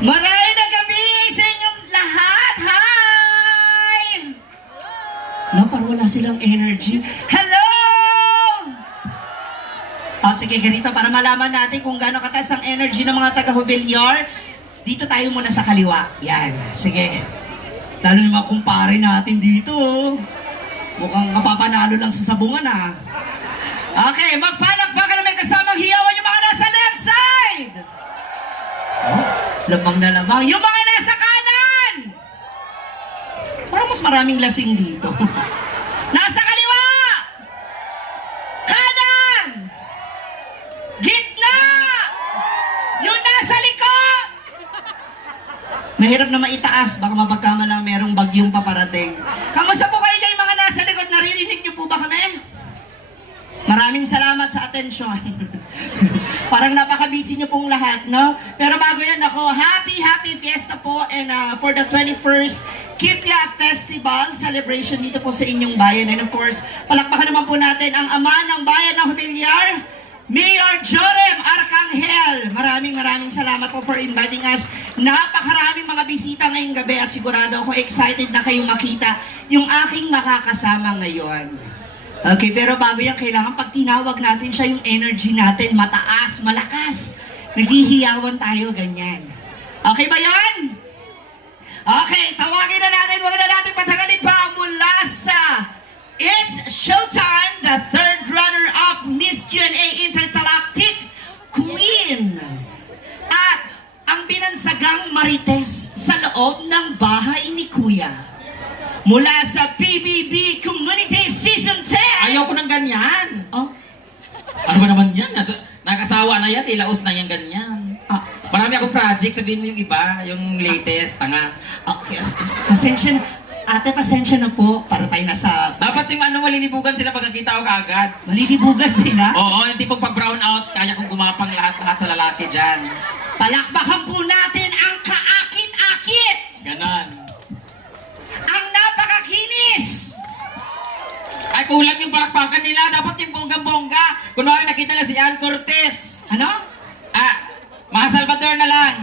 Maray na gabi sa inyong lahat! Hi! No, parang wala silang energy. Hello! O sige, ganito, para malaman natin kung gaano kataas ang energy ng mga taga-Hubilyar, dito tayo muna sa kaliwa. Yan, sige. Lalo yung mga kumpare natin dito. Mukhang kapapanalo lang sa sabungan, ah. Okay, magpalakpakan na may kasamang hiyawan yung mga nasa left side! Oh, lamang na lamang. Yung mga nasa kanan! Parang mas maraming lasing dito. Nasa kaliwa! Kanan! Gitna! Yung nasa likod! Mahirap na maitaas, baka mapagkamalang merong bagyong paparating. Kamusta po kayo dyan, mga nasa likod? Naririnig niyo po ba kami? Maraming salamat sa atensyon. Parang napaka-busy niyo pong lahat, no? Pero bago yan ako, happy fiesta po and for the 21st Kipya Festival celebration dito po sa inyong bayan. And of course, palakpakan naman po natin ang ama ng bayan ng Hubilyar, Mayor Jorem Arcangel. Maraming salamat po for inviting us. Napakaraming mga bisita ngayong gabi at sigurado ako excited na kayong makita yung aking makakasama ngayon. Okay, pero bago yan, kailangan pag tinawag natin siya, yung energy natin, mataas, malakas. Naghihiyawan tayo, ganyan. Okay ba yan? Okay, tawagin na natin, huwag na natin patagalin pa mula sa It's Showtime, the third runner-up Miss Q&A Intergalactic Queen. At ang binansagang marites sa loob ng bahay ni Kuya. Mula sa PBB Community Season 10! Ayaw ko ng ganyan. Oh? Ano ba naman yan? Nakasawa na yan, ilaos na yan ganyan. Ah. Marami akong project, sabihin mo yung iba, yung latest, tanga. Okay. Pasensya na. Ate, pasensya na po. Para tayo nasa... Dapat yung ano, malilibugan sila pagkakita ko kaagad. Malilibugan sila? Oo, hindi pong pag-brown out, kaya kong gumapang lahat sa lalaki dyan. Palakpakan po natin ang kaakit-akit! Ganon. Ang napakakinis! Ay, kulang yung palakpakan nila. Dapat yung bonggang-bongga. Kunwari nakita na si Ann Cortez. Ano? Mga Salvador na lang.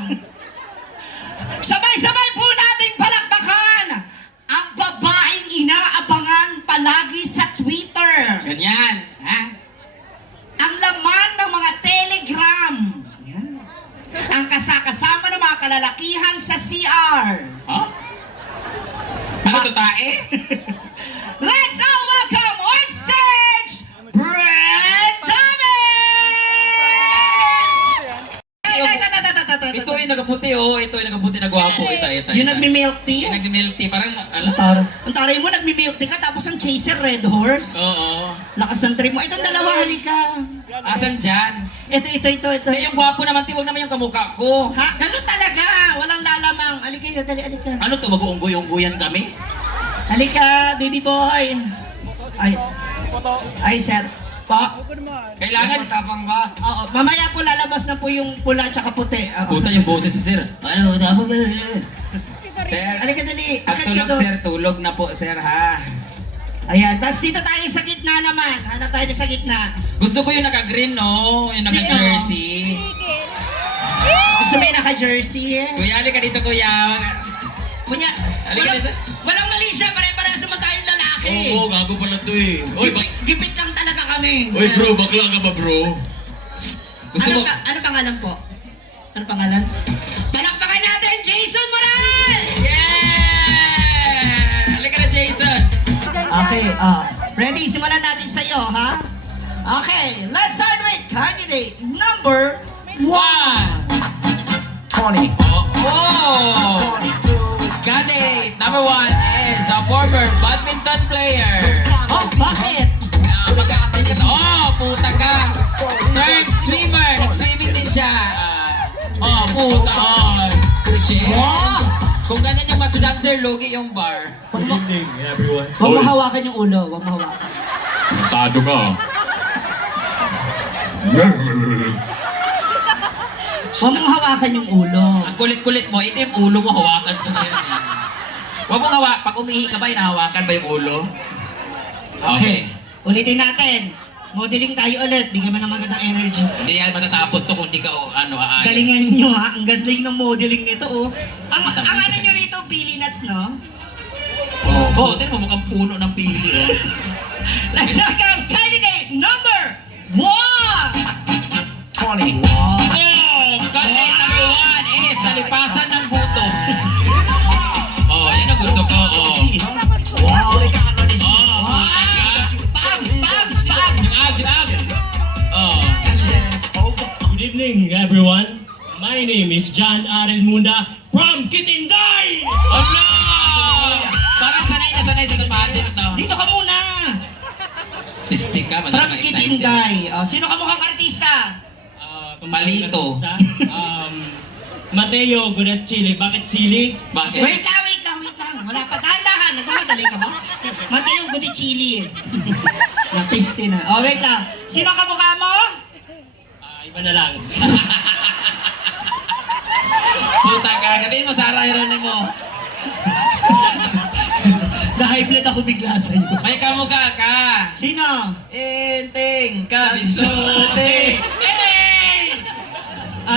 Sabay-sabay po natin palakpakan ang babaeng inaabangan palagi sa Twitter. Ganyan. Ha? Ang laman ng mga telegram. Yan. Ang kasama ng mga kalalakihan sa CR. Huh? Ano to, tae? Let's all welcome on stage, Brent David! Ito yung nagaputi, oh. Ito yung nagaputi na gwapo. Ito. Yung nagmi-milk tea? Yung nagmi-milk tea. Parang, Ang taray mo, nagmi-milk tea ka, tapos ang chaser, Red Horse. Oo. Lakas ng trip mo. Itong dalawa, halika. Asan dyan? Ito. Hindi, yung gwapo naman, huwag naman yung kamukha ko. Ha? Ganun talaga. Walang lalamang. Halika yun, dali, halika. Ano to, mag-uunggoy-unggoyan kami? Halika, baby boy. Ay, sir. Pa? Kailangan tapang ba? Oo, mamaya po lalabas na po yung pula tsaka puti. Oo. Puta yung boses si sir. Ano, tapang ba? Sir, Halika, dali. at Akit ka tulog doon. sir, tulog na po sir ha. Ayan, tapos dito tayo sa gitna naman. Hanap tayo sa gitna. Gusto ko yung naka-green no, yung naka-jersey. Gusto mo yung naka-jersey eh? Kuya, halika dito kuya. Kunya, Halika dito. walang mali siya. Pare-pareha naman tayong lalaki. Oo, gago pala to eh. Oy, Gipit lang talaga kami. Oy bro, bakla ka ba bro? Gusto mo? Ano pangalan po? Ano pangalan? Palakpakan natin, Jason Moral! Yeah! Halika na Jason. Okay, ready? Simulan natin sa iyo, ha? Okay, let's start with candidate number 1. 20, Oh! Candidate number 1 is a former badminton player. Oh, bakit? Mag-aatin ka to. Oh, puta ka. Third swimmer. Nag-swimming din siya. Puta. Oh, shit. Wow! Kung ganyan yung macho dancer, logi yung bar. Good evening, everyone. Huwag mo hawakan yung ulo, huwag mo hawakan. Tado ka. Huwag mong hawakan yung ulo. Ang kulit-kulit mo, ito yung ulo mo, hawakan ko na yun. Huwag mong pag umihi ka ba, hinahawakan ba yung ulo? Okay. Ulitin natin. Modeling tayo ulit. Bigyan mo ng magandang energy. Hindi yan matatapos to kung di ka aayos. Galingan nyo ha. Ang galing ng modeling nito oh. Ang ano nyo rito, pili nuts no? Oo, tingnan mo mukhang puno ng pili oh. Nagsakang candidate number 1! 20. Oh, candidate number 1 is nalipasan ng gutom. Oh, yan ang gusto ko. Oh. Wow! Oh, Pabs! Abs. Oh. Good evening, everyone. My name is John Arel Munda from Kitinday! Ala! Parang sanay na sanay sa pageant to. Dito ka muna! Pistik ka, From masyadong excited. Kitinday. Sino ka mukhang artista? Palito. Mateo Gunachili. Bakit sili? Bakit? Wait lang. Wala pa. Dahan-dahan. Nagmamadali ka ba? Mateo Gutichili. Napiste na. Wait lang. Sino ka mukha mo? Iba na lang. Puta ka, gabihin mo Sarah Geronimo. Na-high blood ako bigla sa'yo. May kamukha ka. Sino? Enting kabisote.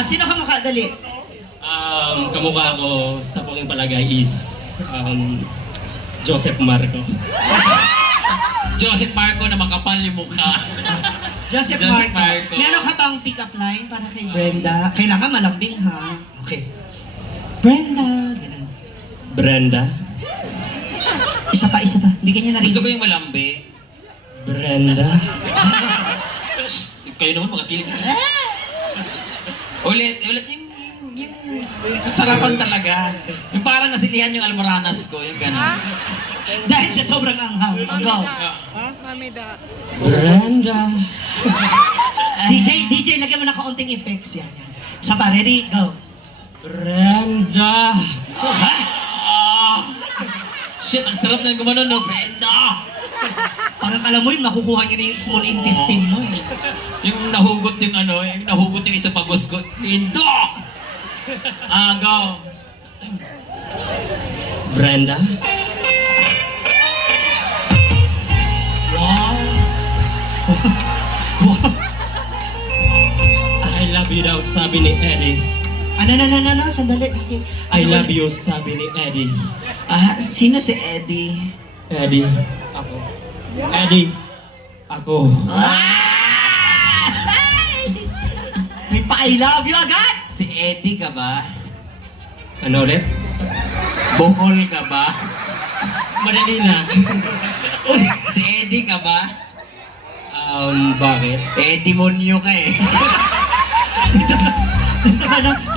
Sino ka mukha? Dali. Kamukha ko sa pong palagay is Joseph Marco. Joseph Marco na makapal yung mukha. Joseph Joseph Marco. Marco. Meron ka bang pick-up line para kay Brenda? Kailangan malambing ha. Okay. Brenda. Ganun. Brenda. Isa pa. Hindi kanya narinig. Gusto ko yung malambi. Brenda. Kayo naman mga kilig. Ulit yung sarapan talaga. Yung parang nasilihan yung almoranas ko, yung gano'n. Dahil sa sobrang anghang. Go. Brenda. DJ, lagyan mo na kaunting effects yan. Isa pa, ready? Go. Brenda. Shit, ang sarap na gumano, no, Brenda! Parang alam mo yun, makukuha niyo na yung small intestine mo. Eh. Yung nahugot yung isang pagusgot. Brenda! Go! Brenda. Wow. I love you daw, sabi ni Eddie. Ano, sandali. I love you, sabi ni Eddie. Sino si Eddie? Eddie. Ako. Eddie. Ako. May pa-I love you agad! Si Eddie ka ba? Ano ulit? Bohol ka ba? Madali na. Si Eddie ka ba? Bakit? Demonyo ka eh.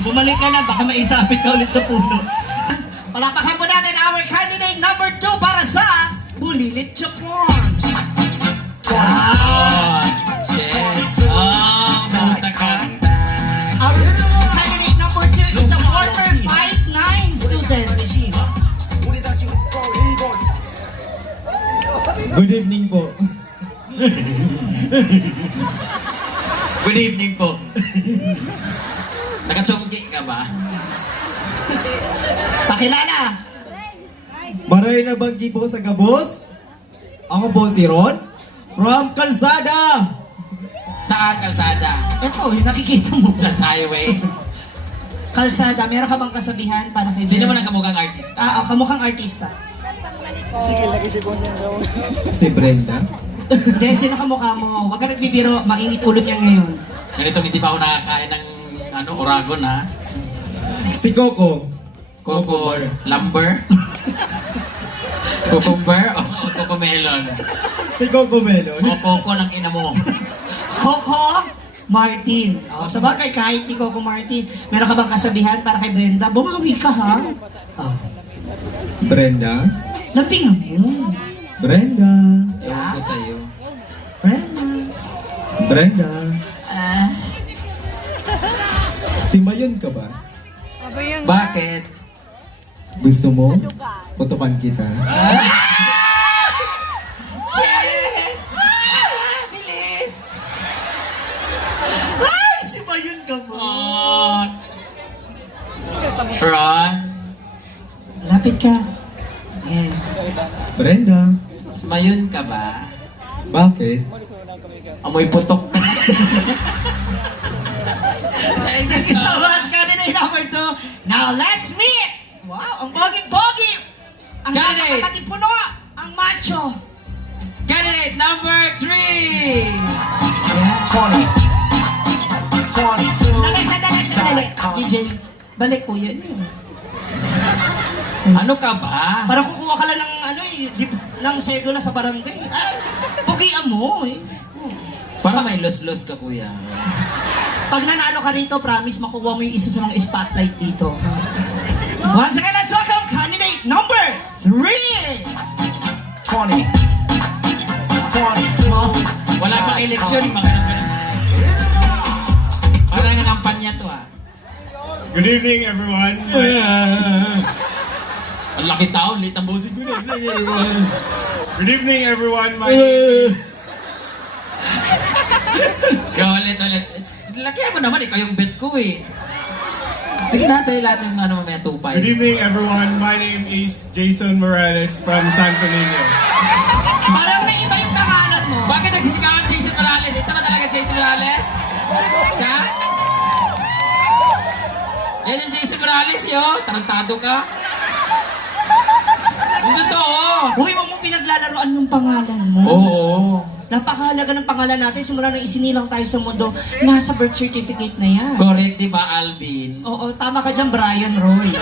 Bumalik ka na, baka maisapit ka ulit sa puno. Palakpakan po natin our candidate number 2 para sa Bulilit Chaporms. Wow! Shit. Puta ka. Our candidate number 2 is a former 5'9" student. Good evening po. Good evening po. Nakachongki ka ba? Pakilala! Maray na banggi po sa Gabos. Ako po si Ron from Calzada. Saan kalsada? Ito, yung nakikita mo. Sa highway? Kalsada, meron ka bang kasabihan para kay Sino mo nagkamukhang artista? kamukhang artista. Si Brenda. Hindi, sino kamukha mo? Huwag ka nagbibiro, mainit ulo niya ngayon. Ganitong hindi pa ako nakakain ng oragon ha. Si Coco. Coco lumber? Cucumber o Coco melon? Si Coco Melon. O Coco ng ina mo? Coco Martin. Sa bagay, kahit ni Coco Martin, meron ka bang kasabihan para kay Brenda? Bumawi ka ha? Brenda. Lampingan mo. Brenda. Ewan ko sa'yo. Brenda. Brenda. Ah, Si Mayon ka ba? bakit? Gusto mo? Putukan kita. Shit! Bilis! Ay, si Mayon ka mo. Oh. Ron? Lapit ka. Yeah. Brenda. Mayon ka ba? Bakit? Amoy putok. Thank you Thank you so so much. much, candidate number 2. Now, let's meet! Wow, ang pogi-pogi! Ang Candidate. nakakatipuno! Ang macho! Candidate number 3. Dali. DJ, balik ko yan yun. Ano ka ba? Parang kukuha ka lang ng, ng sedula sa barangay. Pugian mo eh. Parang may los-los ka, kuya. Pag nanalo ka rito, promise, makuha mo yung isa sa mga spotlight dito. Once again, let's welcome candidate number 3! Wala pang eleksyon, mga parang nga kampanya to, ah. Good evening, everyone. Ang laki tao, late ang boses ko. Good evening, everyone. My name is... Ulit. Lakihan mo naman, ikaw yung bet ko eh. Sige na, sa'yo lahat yung ano mamaya tupay. Good evening, everyone. My name is Jason Morales from Santo Niño. Parang may iba yung pangalan mo. Bakit nagsisikawan Jason Morales? Ito ba talaga Jason Morales? Siya? Yan yung Jason Morales, yo. Tarantado ka. Yung totoo. Uy, wag mo pinaglalaroan yung pangalan mo. Oo. Napakahalaga ng pangalan natin. Simula nang isinilang tayo sa mundo, nasa birth certificate na yan. Correct, di ba, Alvin? Oo, tama ka dyan, Brian Roy.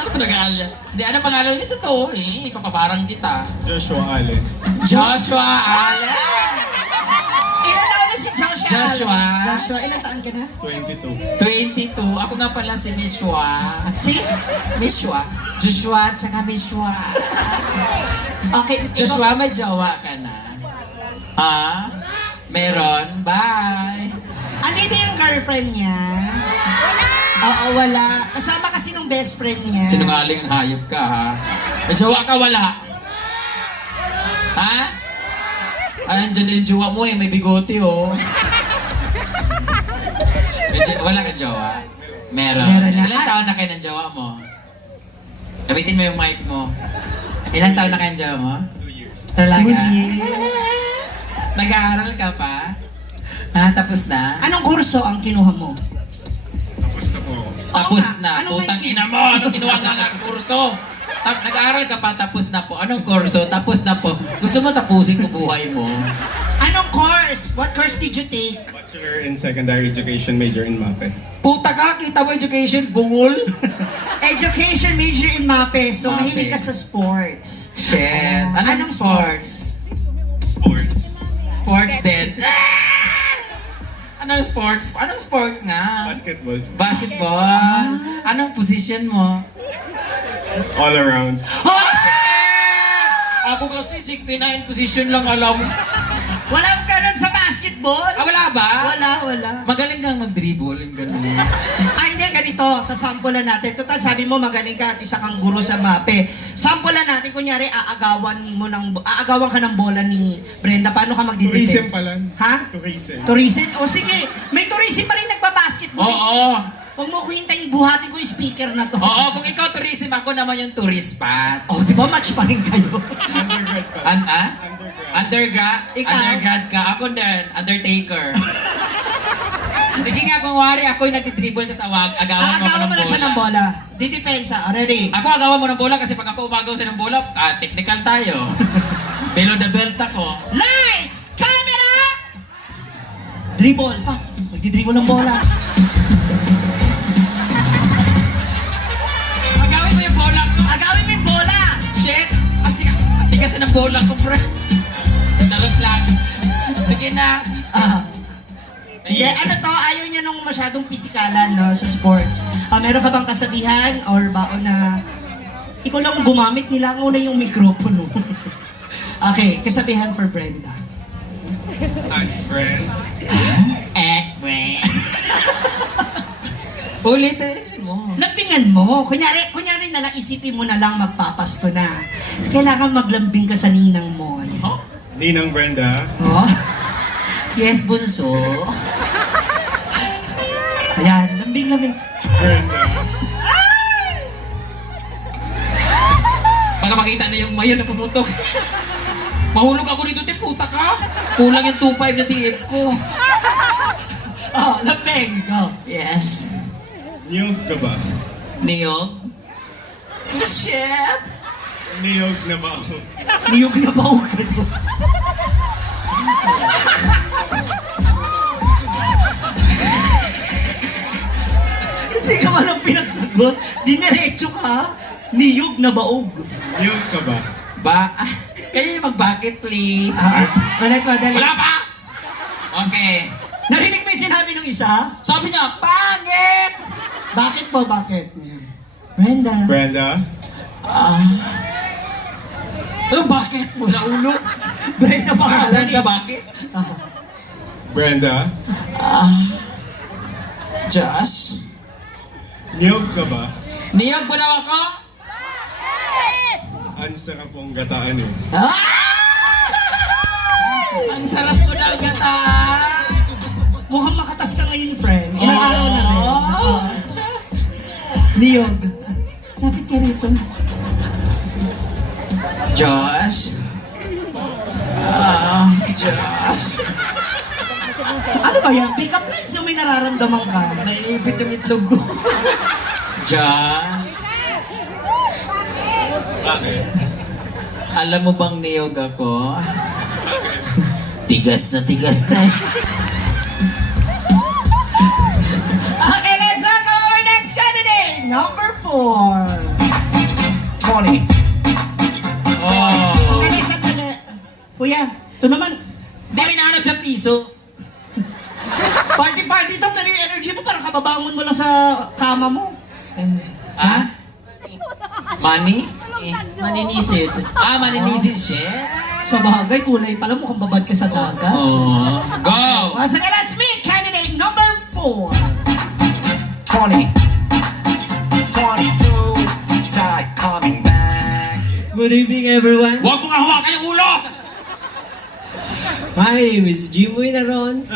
Ano talaga, Alvin? Hindi, ano pangalan? Ito totoo eh. Ipapabarang kita. Joshua Allen. Joshua Allen! Ilan taon na si Joshua? Joshua. Joshua, ilan taon ka na? 22. 22. Ako nga pala si Mishwa. Si? Mishwa. Joshua, tsaka Mishwa. Okay. Joshua, may jowa ka na? Ha? Meron? Bye! Andito yung girlfriend niya? Oo, wala. Kasama kasi nung best friend niya. Sinungaling ang hayop ka, ha? May jowa ka, wala? Ha? Ay, andyan na yung jowa mo eh. May bigote, oh. Wala ka jowa? Meron. Meron na. Ilang taon na kayo ng jowa mo? Gamitin mo yung mic mo. Ilang taon na kayo ng jowa mo? 2 years. Talaga? Yes. Nag-aaral ka pa? Ha? Tapos na? Anong kurso ang kinuha mo? Tapos na po ako. Tapos Oo nga. na. Anong Putang may- ina mo. Anong ginawa nga nga kurso? Nag-aaral ka pa, tapos na po. Anong kurso? Tapos na po. Gusto mo tapusin ko buhay mo? Anong course? What course did you take? Bachelor in Secondary Education, major in MAPE. Puta ka, kita mo education, bungol? Education major in MAPE. So, MAPE. mahilig ka sa sports. Shit. Anong Anong sports? Sports. Sports din. Anong sports? Anong sports nga? Basketball. Basketball. Anong position mo? All around. Oh, shit! Ako kasi 69 position lang alam. Walang ganun sa basketball? Ah, wala ba? Wala. Magaling kang mag-dribble, yung gano'n. Ay, hindi, ganito. Sasampulan natin. Total, sabi mo magaling ka at isa kang guro sa MAPE. Sampulan natin, kunyari, aagawan ka ng bola ni Brenda. Paano ka Tourism magdi-defense? pala. Ha? Tourism. Tourism? O sige, may tourism pa rin nagbabasketball. Oo. Huwag mo ko hintayin, buhatin ko yung speaker na to. Oo, kung ikaw tourism, ako naman yung tourist spot. Oh, di ba match pa rin kayo? Undergrad pa. Undergrad? Undergrad. Ikaw? Undergrad ka. Ako din, Undertaker. Sige nga, kung wari ako yung nagtitribble ka sa wag, agawan mo ako Aagawan ng mo na siya ng bola. Didepensa. Ready? Ako agawan mo ng bola kasi pag ako umagaw sa ng bola, technical tayo. Below the belt ako. Lights! Camera! Dribble. Magdi-dribble ng bola. Agawin mo yung bola ko. Agawin mo yung bola! Shit! Ang tigas ng bola ko, pre. Charot lang. Sige na. Hindi, ano to, ayaw niya nung masyadong pisikalan, no, sa sports. Meron ka bang kasabihan or baon na ikaw lang gumamit, nilangaw na yung mikropono. Okay, kasabihan for Brenda. Friend. Ulitin mo. Lambingan mo. Kunyari na lang, isipin mo na lang magpapasko na. Kailangan maglambing ka sa ninang mo. Oh? Ninang Brenda. Oh? Yes, bunso. Ayan, lambing. Brenda. Baka makita na yung mayon na pumutok. Mahulog ako dito, te, puta ka. Kulang yung 2.5 na TF ko. Oh, lapeng. Go. Yes. Niyog ka ba? Niyog? Oh, shit. Niyog na ba ako? Niyog na ba ugan mo? Hindi ka man ang pinagsagot. Dinerecho ka. Niyog na baog. Niyog ka ba? Kayo yung mag-bucket, please. Balik ko, dali. Wala pa! Okay. Narinig mo yung sinabi nung isa? Sabi niya, pangit! Bakit po, bakit? Brenda. Brenda? Ano, bakit? Wala ulo. Brenda pangalan. Brenda, bakit? Brenda? Josh? Niyog ka ba? Niyog mo daw ako? Ang sarap pong gataan eh. Ang sarap ko daw gata. Mukhang makatas ka ngayon, friend. Ilang araw na rin. Niyog. Lapit ka rito. Josh? Josh? Ano ba yan? Pick up lines o may nararamdaman ka? Naipit yung itlog ko. Josh? Bakit? Alam mo bang niyog ako? Tigas na eh. Okay, let's welcome our next candidate. Number 4. Tony. Oh. Dali, sandali. Kuya, ito naman. Di may nahanap sa piso. Party-party ito, pero yung energy mo parang kababangon mo lang sa kama mo. Ha? Money? Maninisid. Maninisid siya. Sa bagay, kulay pala mukhang babad ka sa dagat. Oh. Go! Once again, let's meet candidate number 4. 20. 22. Side coming back. Good evening, everyone. Huwag mo nga hawakan yung ulo! My name is Jimboy Naron.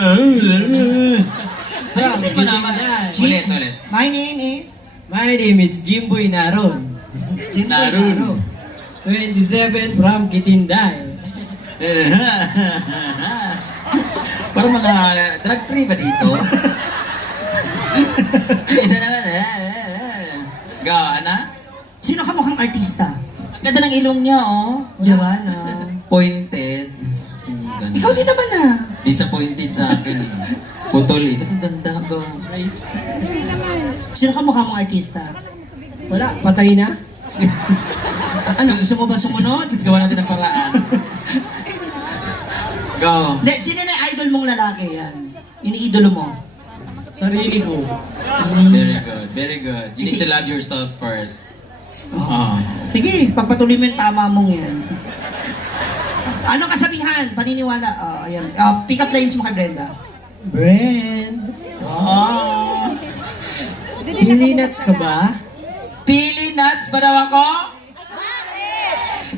Ayusin mo naman. Ulit. My name is... My name is Jimboy Naron. Naron. 27 from Kitinday. Parang mga drug free ba dito? Isa naman Go, ana? Sino ka mukhang artista? Ang ganda ng ilong niya, oh. Diba na? Pointed. Ganda. Ikaw din naman ah. Disappointed sa akin. Putol, isa kang ganda. Go. Sino ka mukhang mong artista? Wala, patay na. Ano, gusto mo ba sumunod? Gawa natin ng paraan. Go. Hindi, sino na yung idol mong lalaki yan? Iniidolo mo? Sarili ko. Very good, very good. You need to love yourself first. Oh. Sige, pagpatuloy mo yung tama mong yan. Ano kasabihan? Paniniwala? Ayan. Pick up lines mo kay Brenda. Brand. Oh. Pili nuts ka ba? Pili nuts ba daw ako?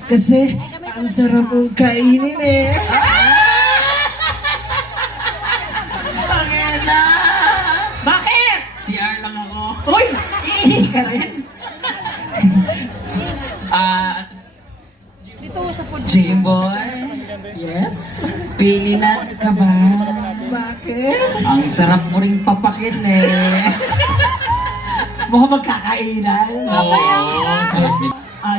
Kasi ang sarap mong kainin eh. Pangina! Bakit? CR lang ako. Uy! Iihi ka rin. Jimboy, Yes? pili nuts ka ba? Bakit? Ang sarap mo ring papakin eh. Mukhang magkakainan. Sarap din.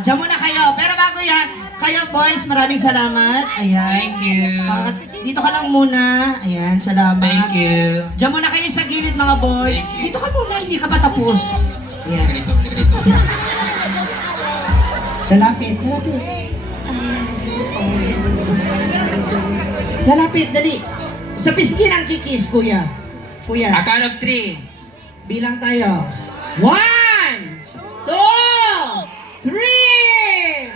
Diyan muna kayo. Pero bago yan, kayo boys, maraming salamat. Ayan. Thank you. Dito ka lang muna. Ayan, salamat. Thank you. Diyan muna kayo sa gilid mga boys. Dito ka muna, hindi ka pa tapos. Ayan. Ganito. Lalapit, dali. Sa pisngi ng kikis, kuya. Kuya, A count of 3. bilang tayo. 1, 2, 3!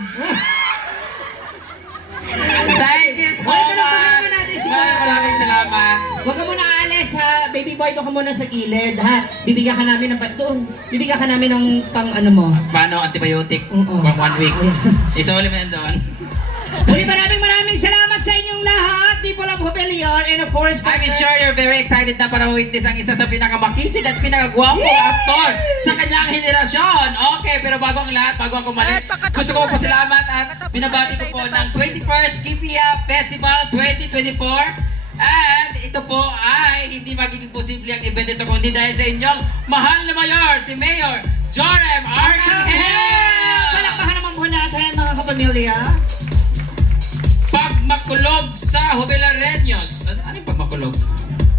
Thank you so Okay, palakpakan much. mo natin si Kuya. Maraming salamat. Huwag ka muna aalis ha. Baby boy, doon ka muna sa gilid ha. Bibigyan ka namin ng doon. Bibigyan ka namin ng pang ano mo. Paano antibiotic? Oo. From 1 week. Isuli mo yan doon. Uy, maraming salamat sa inyong lahat. people of Hubeliar, and of course, I'm sure you're very excited na para witness ang isa sa pinakamakisig at pinakagwapong aktor sa kanyang henerasyon. Okay, pero bago ang lahat, bago ako umalis, gusto ko magpasalamat at binabati ko po ng 21st Kipia Festival 2024. And ito po ay hindi magiging posible ang event ito kung hindi dahil sa inyong mahal na mayor, si Mayor Jorem Arcangel! Palakpakan naman po natin mga kapamilya. Pagmakulog sa Hubelareños. Ano yung pagmakulog?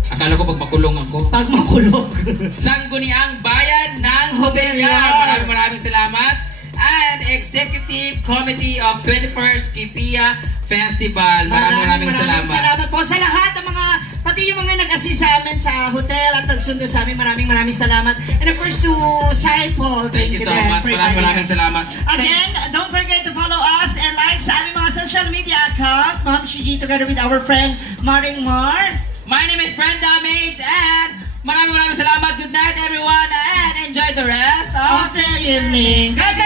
Akala ko pagmakulong ako. Pagmakulog. Sangguniang Bayan ng Hubeliar. Maraming salamat. And Executive Committee of 21st Kipia Festival. Maraming salamat. Salamat po sa lahat ng mga, pati yung mga nag-assist sa amin sa hotel at nagsundo sa amin. Maraming salamat. And of course to Saipol. Thank you so din much. for Maraming salamat. Again, don't forget to follow us and like sa aming mga social media account. Ma'am Shiji together with our friend Maring Mar. My name is Brenda Mates and maraming salamat. Good night everyone and enjoy the rest of Of the evening. God